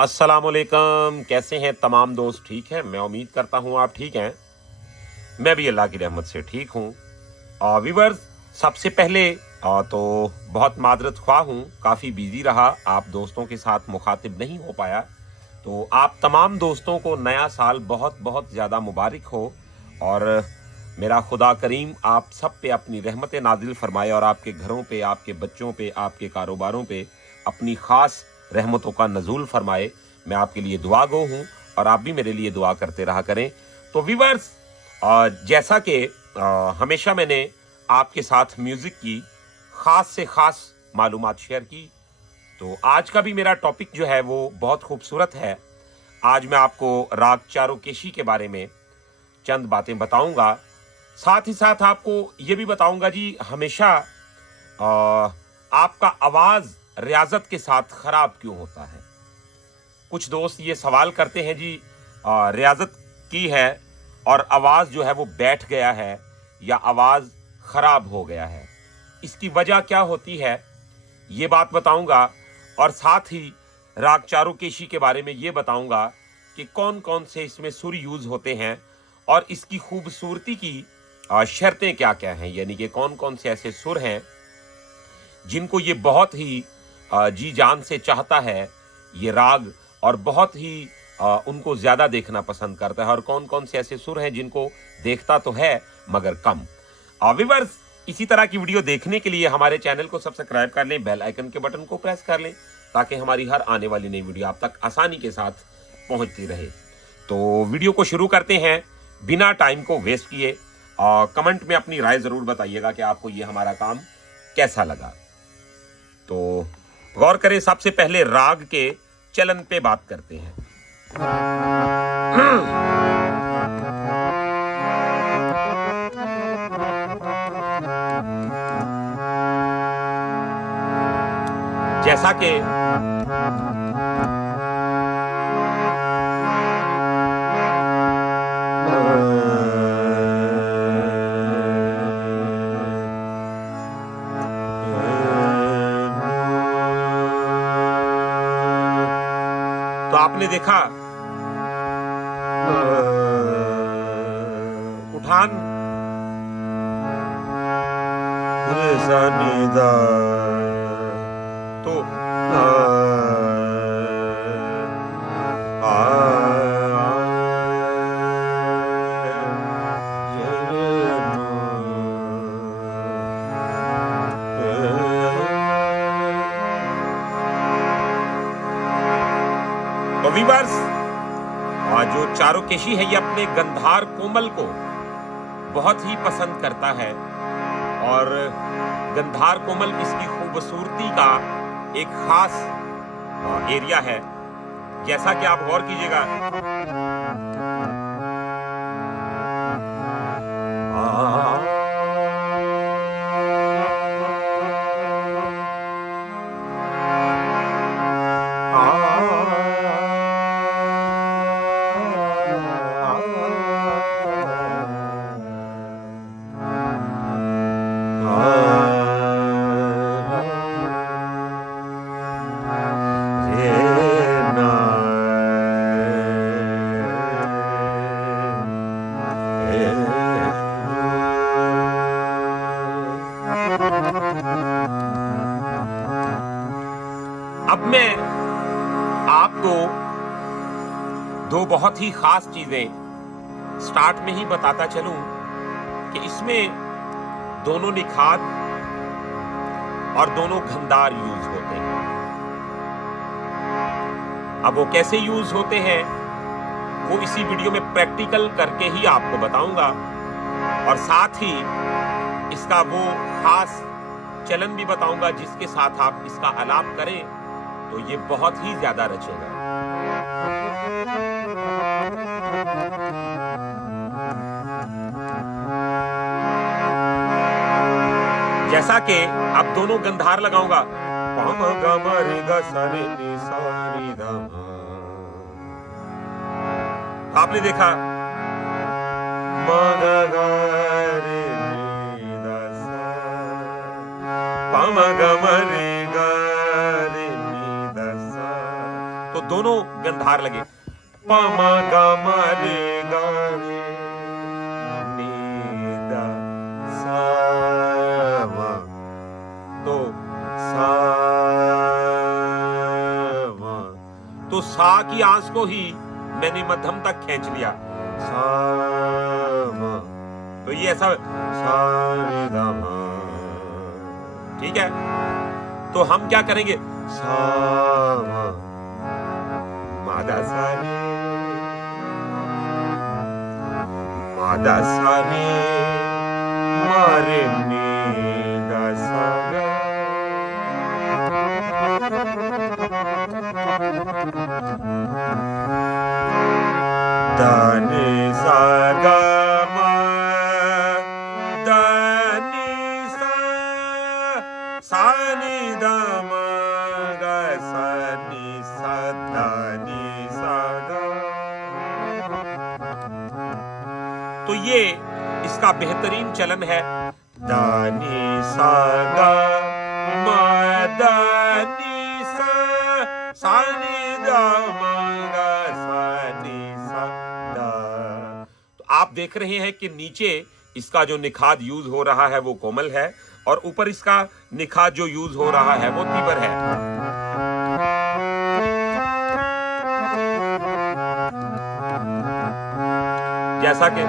अस्सलामुअलैकुम, कैसे हैं तमाम दोस्त? ठीक हैं, मैं उम्मीद करता हूं आप ठीक हैं। मैं भी अल्लाह की रहमत से ठीक हूं। व्यूअर्स, सबसे पहले तो बहुत मादरत ख्वाह हूं, काफ़ी बिजी रहा, आप दोस्तों के साथ मुखातिब नहीं हो पाया। तो आप तमाम दोस्तों को नया साल बहुत बहुत ज़्यादा मुबारक हो और मेरा खुदा करीम आप सब पे अपनी रहमत नाजिल फरमाए और आपके घरों पे, आपके बच्चों पे, आपके कारोबारों पे अपनी ख़ास रहमतों का नज़ूल फरमाए। मैं आपके लिए दुआ गो हूँ और आप भी मेरे लिए दुआ करते रहा करें। तो व्यूअर्स, जैसा कि हमेशा मैंने आपके साथ म्यूज़िक की ख़ास से ख़ास मालूमात शेयर की, तो आज का भी मेरा टॉपिक जो है वो बहुत खूबसूरत है। आज मैं आपको राग चारोकेशी के बारे में चंद बातें बताऊंगा। साथ ही साथ आपको ये भी बताऊंगा जी, हमेशा आपका आवाज़ रियाजत के साथ ख़राब क्यों होता है। कुछ दोस्त ये सवाल करते हैं जी, रियाजत की है और आवाज़ जो है वो बैठ गया है या आवाज़ ख़राब हो गया है, इसकी वजह क्या होती है, ये बात बताऊंगा। और साथ ही राग चारोकेशी के बारे में ये बताऊंगा कि कौन कौन से इसमें सुर यूज़ होते हैं और इसकी खूबसूरती की शर्तें क्या क्या हैं, यानी कि कौन कौन से ऐसे सुर हैं जिनको ये बहुत ही जी जान से चाहता है ये राग, और बहुत ही उनको ज़्यादा देखना पसंद करता है, और कौन कौन से ऐसे सुर हैं जिनको देखता तो है मगर कम। व्यूअर्स, इसी तरह की वीडियो देखने के लिए हमारे चैनल को सब्सक्राइब कर लें, बेल आइकन के बटन को प्रेस कर लें ताकि हमारी हर आने वाली नई वीडियो आप तक आसानी के साथ पहुंचती रहे। तो वीडियो को शुरू करते हैं बिना टाइम को वेस्ट किए। कमेंट में अपनी राय ज़रूर बताइएगा कि आपको ये हमारा काम कैसा लगा। तो गौर करें, सबसे पहले राग के चलन पे बात करते हैं। जैसा कि तो आपने देखा उठान तो व्यूअर्स, जो चारोकेशी है ये अपने गंधार कोमल को बहुत ही पसंद करता है और गंधार कोमल इसकी खूबसूरती का एक खास एरिया है। जैसा कि आप गौर कीजिएगा, अब मैं आपको दो बहुत ही खास चीजें स्टार्ट में ही बताता चलूं कि इसमें दोनों निखात और दोनों गंधार यूज होते हैं। अब वो कैसे यूज होते हैं वो इसी वीडियो में प्रैक्टिकल करके ही आपको बताऊंगा, और साथ ही इसका वो खास चलन भी बताऊंगा जिसके साथ आप इसका आलाप करें तो ये बहुत ही ज्यादा रचेगा। जैसा कि अब दोनों गंधार लगाऊंगा, पम ग म रे ग सा रे नि सा नी ध म। आपने देखा म ग ग रे नि ध सा, पम ग म रे ग रे नि ध सा, तो दोनों गंधार लगे, पम ग म रे ग रे नि ध सा म, तो सा म, तो सा की आंच को ही मैंने मध्यम तक खींच लिया, सा म, तो ये ऐसा सा रे ग म, ठीक है। तो हम क्या करेंगे, सा म म ध सा रे, म ध सा रे, म रे नि ध सा ग, ध नि सा ग म, ध नि सा, सा नि ध म ग सा नि सा, ध नि सा ग। तो ये इसका बेहतरीन चलन है, ध नि सा ग म, ध नि सा, सा नि ध म ग सा नि सा ध। तो आप देख रहे हैं कि नीचे इसका जो निखाद यूज हो रहा है वो कोमल है, और ऊपर इसका निखाद जो यूज हो रहा है वो तीव्र है। जैसा कि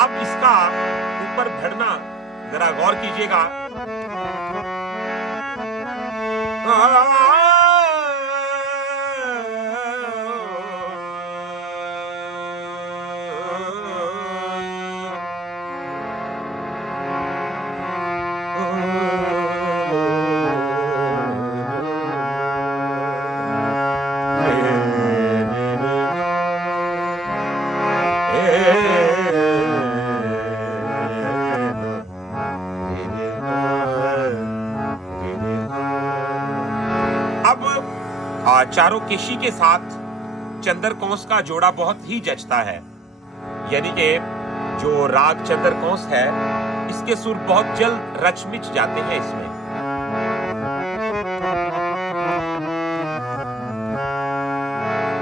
अब इसका ऊपर बढ़ना जरा गौर कीजिएगा, चारों केशी के साथ चंद्र कौंस का जोड़ा बहुत ही जचता है, यानी कि जो राग चंद्र कौंस है इसके सुर बहुत जल्द रच मिच जाते हैं इसमें।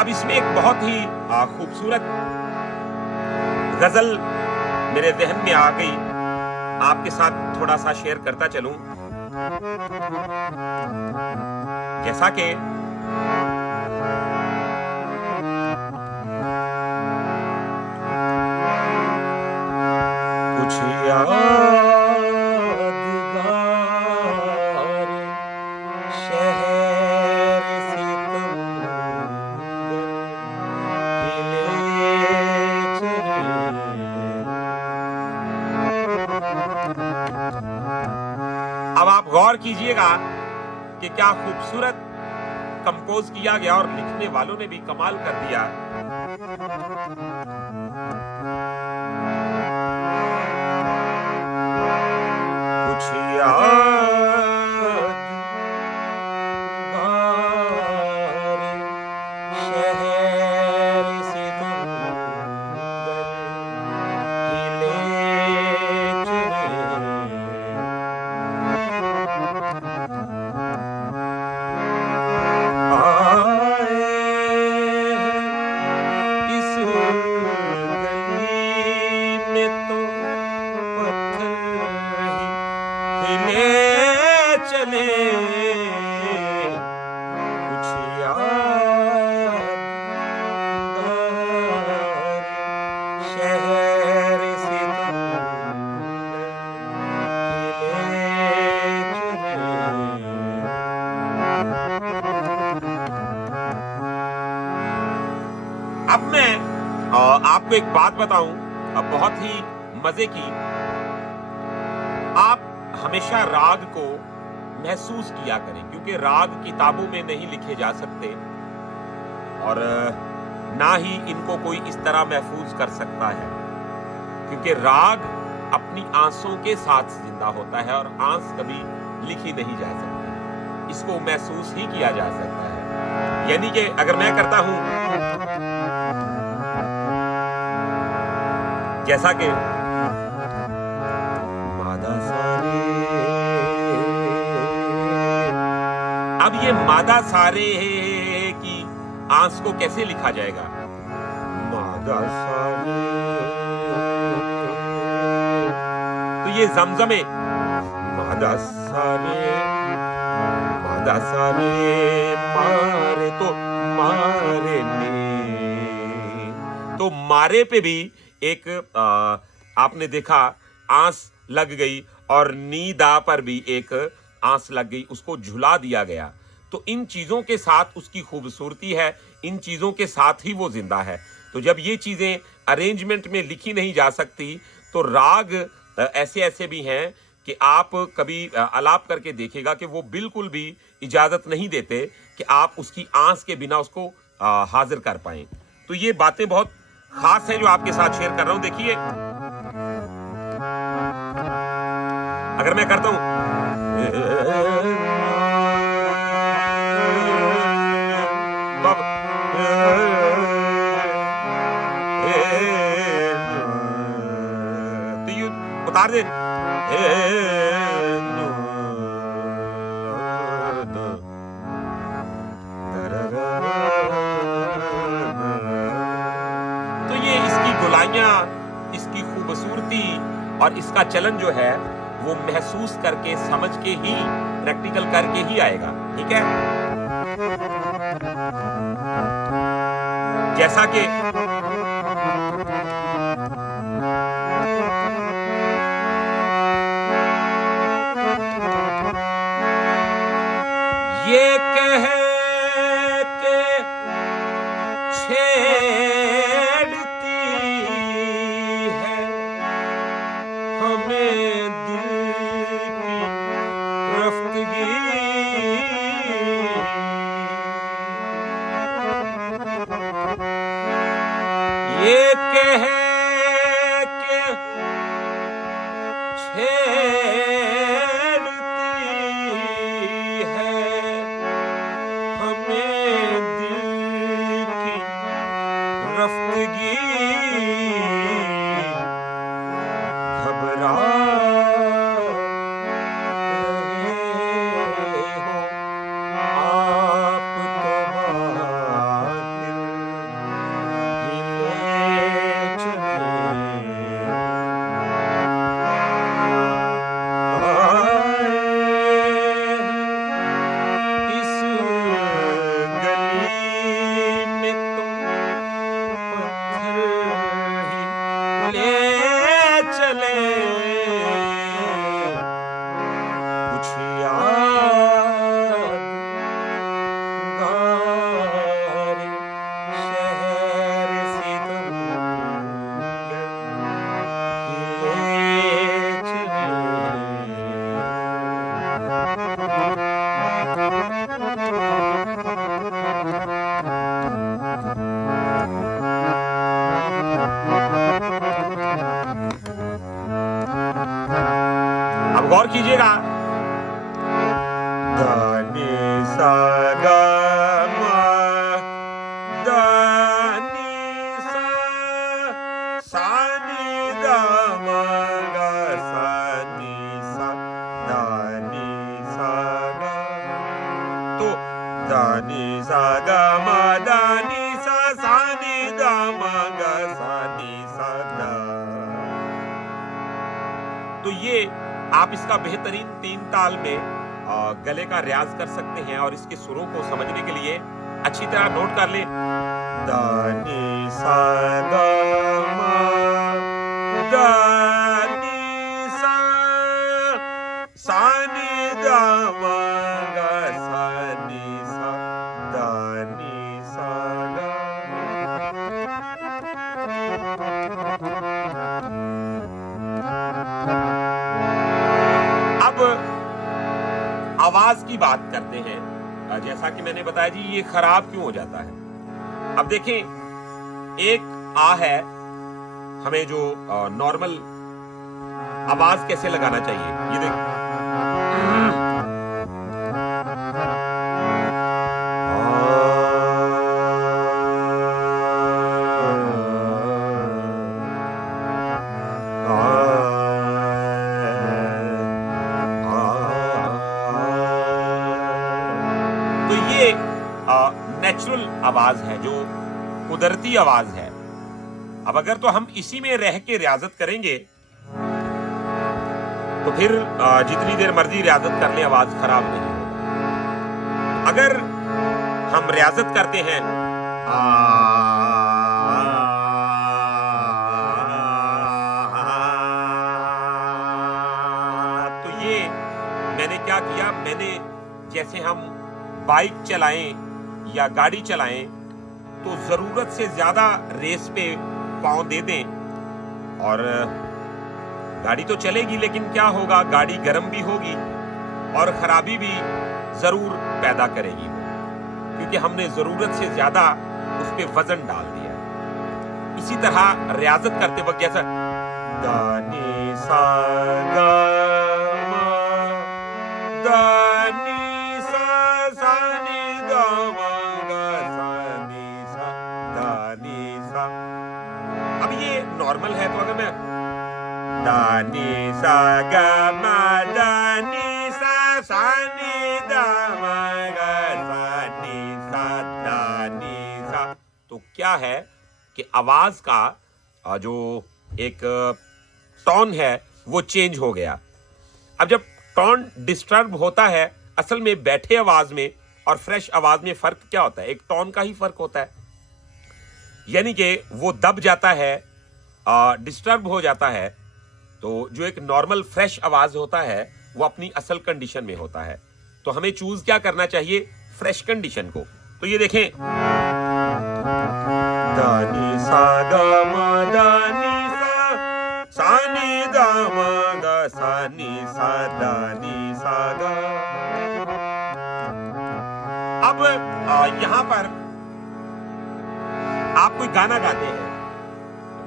अब इसमें एक बहुत ही खूबसूरत गजल मेरे जहन में आ गई, आपके साथ थोड़ा सा शेयर करता चलूं। जैसा कि कुछ यादगार शहर से तुम हिले चले। अब आप गौर कीजिएगा कि क्या खूबसूरत कंपोज किया गया, और लिखने वालों ने भी कमाल कर दिया। कुछ यादगार शहर से तुम हिले चले, इस गली में तो पत्थर हिले चले। कुछ यादगार शहर से तुम आपको एक बात बताऊं, अब बहुत ही मजे की, आप हमेशा राग को महसूस किया करें, क्योंकि राग किताबों में नहीं लिखे जा सकते और ना ही इनको कोई इस तरह महफूज कर सकता है, क्योंकि राग अपनी आंसों के साथ जिंदा होता है और आंस कभी लिखी नहीं जा सकती, इसको महसूस ही किया जा सकता है। यानी कि अगर मैं करता हूं जैसा कि मादा सारे, अब ये मादा सारे की आंस को कैसे लिखा जाएगा? मादा सारे, तो ये जमजमे मादा सारे मारे, तो मारे ने, तो मारे पे भी एक आपने देखा आंस लग गई और नीदा पर भी एक आंस लग गई, उसको झुला दिया गया। तो इन चीजों के साथ उसकी खूबसूरती है, इन चीजों के साथ ही वो जिंदा है। तो जब ये चीजें अरेंजमेंट में लिखी नहीं जा सकती, तो राग ऐसे ऐसे भी हैं कि आप कभी आलाप करके देखिएगा कि वो बिल्कुल भी इजाजत नहीं देते कि आप उसकी आंस के बिना उसको हाजिर कर पाएं। तो ये बातें बहुत खास है जो आपके साथ शेयर कर रहा हूं। देखिए, अगर मैं करता हूं तो ये उतार दे, तो ये इसकी गोलाइयां, इसकी खूबसूरती और इसका चलन जो है वो महसूस करके, समझ के ही, प्रैक्टिकल करके ही आएगा। ठीक है, जैसा कि ये कह के छेड़ती है हमें दिल की रफ्तगी, ये कह के छेड़ती है हमें दिल की रफ्तगी, घबरा रहे हो आप तो बातिल हिले चले, इस गली में तुम पत्थर ही ले चले, कुछ यादगार शहर से तुम हिले चले। अब गौर कीजिएगा, दानी सा गा मा, दानी सा सानी दा मा गा सानी सा, दानी सा गा, तो दानी सा गा मा, दानी सा सानी दा मा गा सानी सा दा। तो ये आप इसका बेहतरीन 3 ताल में गले का रियाज कर सकते हैं और इसके सुरों को समझने के लिए अच्छी तरह नोट कर लें। दानी सा गा मा, दानी सा सानी दा मा गा सानी सा, दानी सा गा। आवाज की बात करते हैं, जैसा कि मैंने बताया जी ये खराब क्यों हो जाता है। अब देखें, एक आ है, हमें जो नॉर्मल आवाज कैसे लगाना चाहिए, ये देख, तो ये नेचुरल आवाज है, जो कुदरती आवाज है। अब अगर तो हम इसी में रह के रियाजत करेंगे तो फिर जितनी देर मर्जी रियाजत कर ले आवाज खराब नहीं होगी। अगर हम रियाजत करते हैं तो ये मैंने क्या किया, मैंने जैसे हम बाइक चलाएं या गाड़ी चलाएं तो जरूरत से ज्यादा रेस पे पांव दे दें और गाड़ी तो चलेगी, लेकिन क्या होगा, गाड़ी गर्म भी होगी और खराबी भी जरूर पैदा करेगी, क्योंकि हमने जरूरत से ज्यादा उस पे वजन डाल दिया। इसी तरह रियाजत करते वक्त जैसा दानी सा गा मा, दानी सा सा नी गा मा गा सा नी सा दानी सा। अब ये नॉर्मल है, तो अगर मैं दानी सा गा मा दानी सा सा नी दा मा गा सा नी सा दानी सा, तो क्या है कि आवाज का जो एक टोन है वो चेंज हो गया। अब जब टोन डिस्टर्ब होता है, असल में बैठे आवाज में और फ्रेश आवाज में फर्क क्या होता है, एक टोन का ही फर्क होता है, यानी कि वो दब जाता है, डिस्टर्ब हो जाता है। तो जो एक नॉर्मल फ्रेश आवाज होता है वो अपनी असल कंडीशन में होता है। तो हमें चूज क्या करना चाहिए, फ्रेश कंडीशन को। तो ये देखें, दानी सा गा मा दानी सा सा नी दा मा गा सा नी सा दानी सा गा। अब यहां पर आप कोई गाना गाते हैं,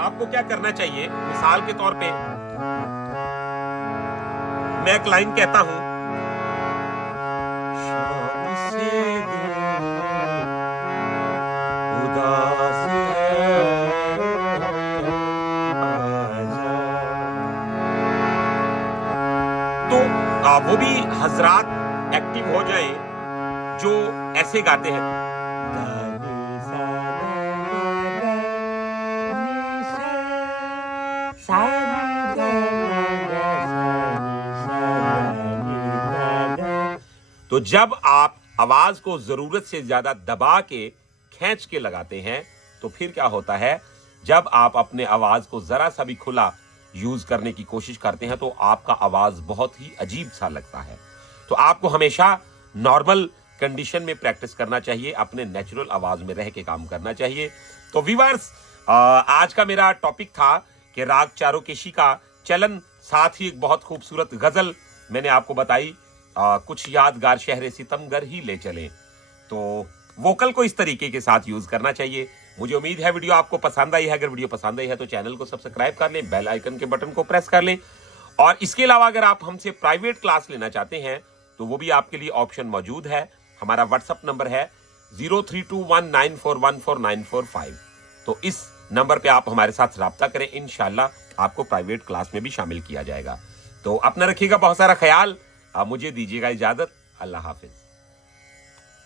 आपको क्या करना चाहिए, मिसाल के तौर पे मैं एक लाइन कहता हूं, शाम से उदास है आजा। तो वो भी हजरात एक्टिव हो जाएं जो ऐसे गाते हैं, तो जब आप आवाज को जरूरत से ज्यादा दबा के खींच के लगाते हैं तो फिर क्या होता है, जब आप अपने आवाज को जरा सा भी खुला यूज करने की कोशिश करते हैं तो आपका आवाज बहुत ही अजीब सा लगता है। तो आपको हमेशा नॉर्मल कंडीशन में प्रैक्टिस करना चाहिए, अपने नेचुरल आवाज में रह के काम करना चाहिए। तो व्यूअर्स, आज का मेरा टॉपिक था कि राग चारोकेशी का चलन, साथ ही एक बहुत खूबसूरत गजल मैंने आपको बताई, कुछ यादगार शहरे सितमगर ही ले चले। तो वोकल को इस तरीके के साथ यूज करना चाहिए। मुझे उम्मीद है वीडियो आपको पसंद आई है। अगर वीडियो पसंद आई है तो चैनल को सब्सक्राइब कर लें, बेल आइकन के बटन को प्रेस कर लें, और इसके अलावा अगर आप हमसे प्राइवेट क्लास लेना चाहते हैं तो वो भी आपके लिए ऑप्शन मौजूद है। हमारा व्हाट्सएप नंबर है 0321941495। तो इस नंबर पे आप हमारे साथ राब्ता करें, इंशाल्लाह आपको प्राइवेट क्लास में भी शामिल किया जाएगा। तो अपना रखिएगा बहुत सारा ख्याल, मुझे दीजिएगा इजाजत। अल्लाह हाफिज।